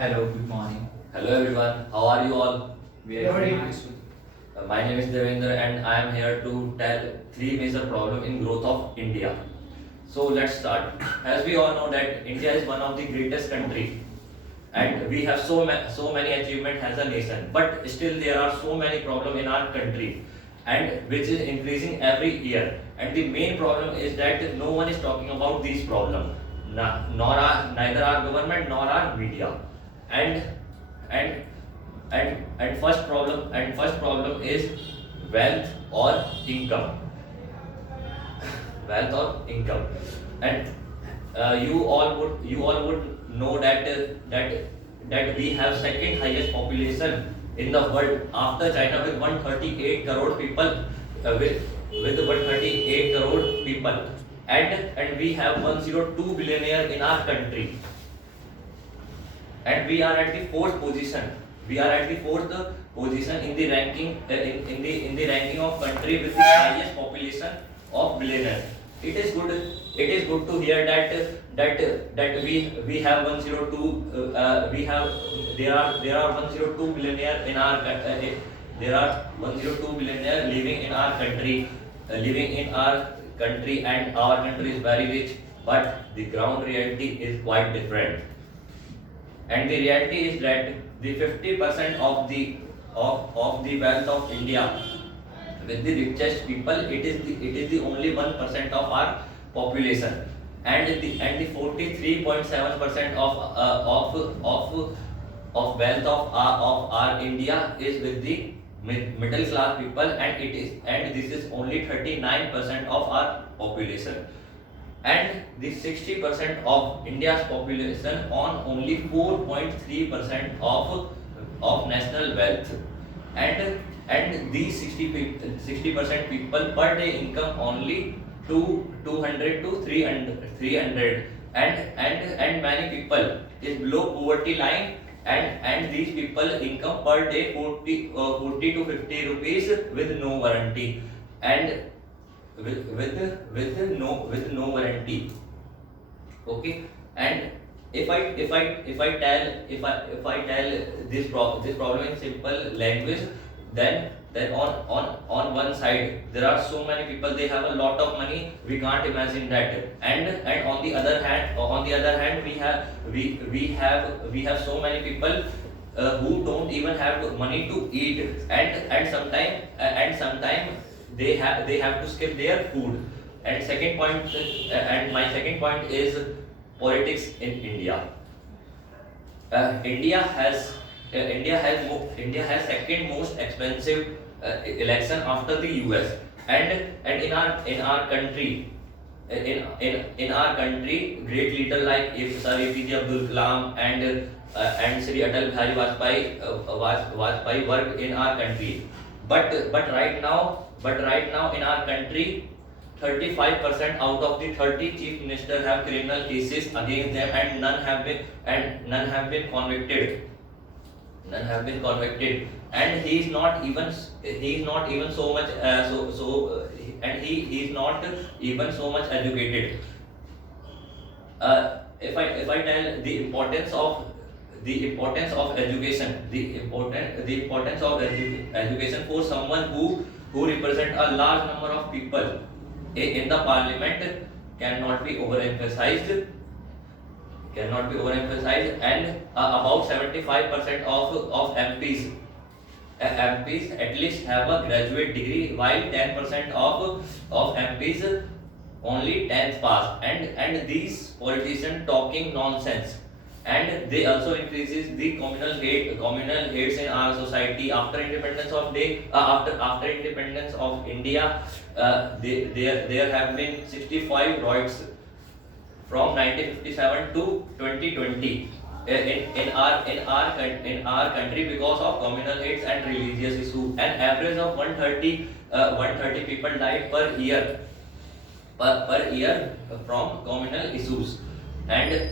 Hello, good morning. Hello everyone, how are you all? We are Very very nice. My name is Devendra and I am here to tell three major problems in growth of India. So let's start. As we all know that India is one of the greatest country and we have so many achievements as a nation, but still there are so many problems in our country and which is increasing every year. And the main problem is that no one is talking about these problems, neither our government nor our media. And and and first problem is wealth or income. Wealth or income. And you all would know that we have second highest population in the world after China with 138 crore people, with 138 crore people. And we have 102 billionaire in our country, and we are at the fourth position. We are at the fourth position in the ranking, in the ranking of country with the highest population of billionaires. It is good. It is good to hear that we have 102. We have there are 102 billionaire in our there are 102 billionaire living in our country, and our country is very rich. But the ground reality is quite different. And the reality is that the 50% of the wealth of India with the richest people, it is the only 1% of our population. And the 43.7% of wealth of our India is with the middle class people, and this is only 39% of our population. And the 60% of India's population on only 4.3% of national wealth. And these 60% people per day income only 200 to 300, and many people is below poverty line, and these people income per day 40 to 50 rupees with no warranty, and with no warranty. Okay. And if I tell this problem in simple language, then on one side there are so many people, they have a lot of money, we can't imagine that. And on the other hand we have so many people who don't even have money to eat, and sometime they have to skip their food. And my second point is politics in India. India has second most expensive election after the US. And in our country, great leader like if Sir APJ Abdul Kalam and Sri Atal Bihari Vajpayee worked in our country. But right now in our country, 35% out of the 30 chief ministers have criminal cases against them, and none have been convicted. None have been convicted. And he is not even so much and he is not even so much educated. If I tell the importance of education, the importance of education for someone who represent a large number of people in the parliament cannot be overemphasized. And about 75% of MPs at least have a graduate degree, while 10% of MPs only 10th pass. And these politicians talking nonsense. And they also increases the communal hates in our society. After independence of day after independence of India, there have been 65 riots from 1957 to 2020 in our country because of communal hates and religious issues. An average of 130 people died per year from communal issues. And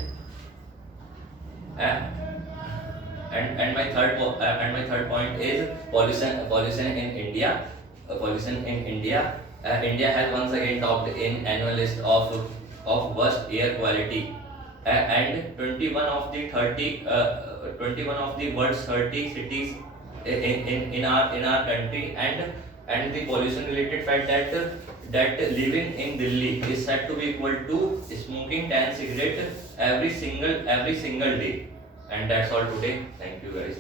uh, and my third point is pollution in India. India has once again topped in annual list of worst air quality and 21 of the world's 30 cities in our country, and the pollution related fact that living in Delhi is said to be equal to smoking 10 cigarettes every single day. And that's all today. Thank you guys.